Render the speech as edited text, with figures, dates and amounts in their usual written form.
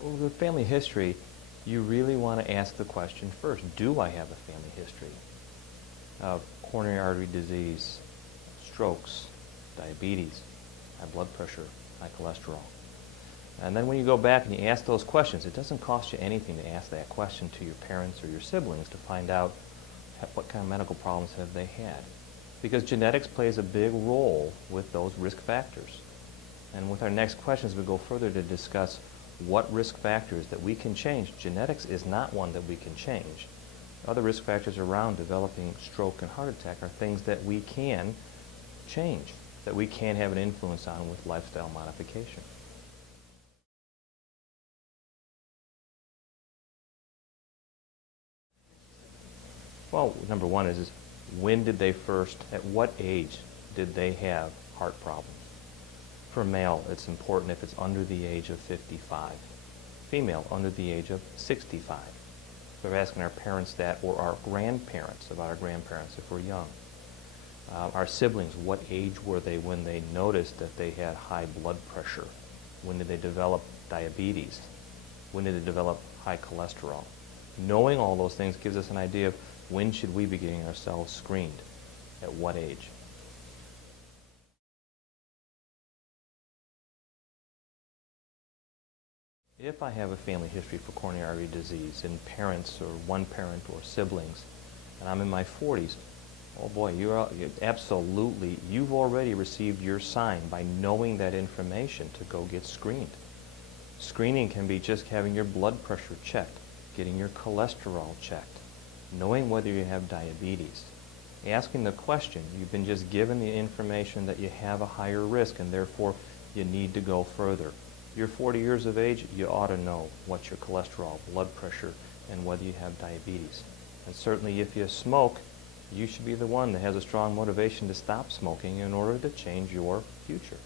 With family history, you really want to ask the question first, do I have a family history of coronary artery disease, strokes, diabetes, high blood pressure, high cholesterol? And then when you go back and you ask those questions, it doesn't cost you anything to ask that question to your parents or your siblings to find out what kind of medical problems have they had. Because genetics plays a big role with those risk factors. And with our next questions, we go further to discuss what risk factors that we can change. Genetics is not one that we can change. Other risk factors around developing stroke and heart attack are things that we can change, that we can have an influence on with lifestyle modification. Well, number one is when did they first, at what age did they have heart problems? For a male, it's important if it's under the age of 55. Female, under the age of 65. We're asking our parents that, or our grandparents, about our grandparents if we're young. Our siblings, what age were they when they noticed that they had high blood pressure? When did they develop diabetes? When did they develop high cholesterol? Knowing all those things gives us an idea of when should we be getting ourselves screened, at what age. If I have a family history for coronary artery disease in parents or one parent or siblings, and I'm in my 40s, oh boy, you've already received your sign by knowing that information to go get screened. Screening can be just having your blood pressure checked, getting your cholesterol checked, knowing whether you have diabetes, asking the question. You've been just given the information that you have a higher risk and therefore you need to go further. You're 40 years of age, you ought to know what's your cholesterol, blood pressure, and whether you have diabetes. And certainly if you smoke, you should be the one that has a strong motivation to stop smoking in order to change your future.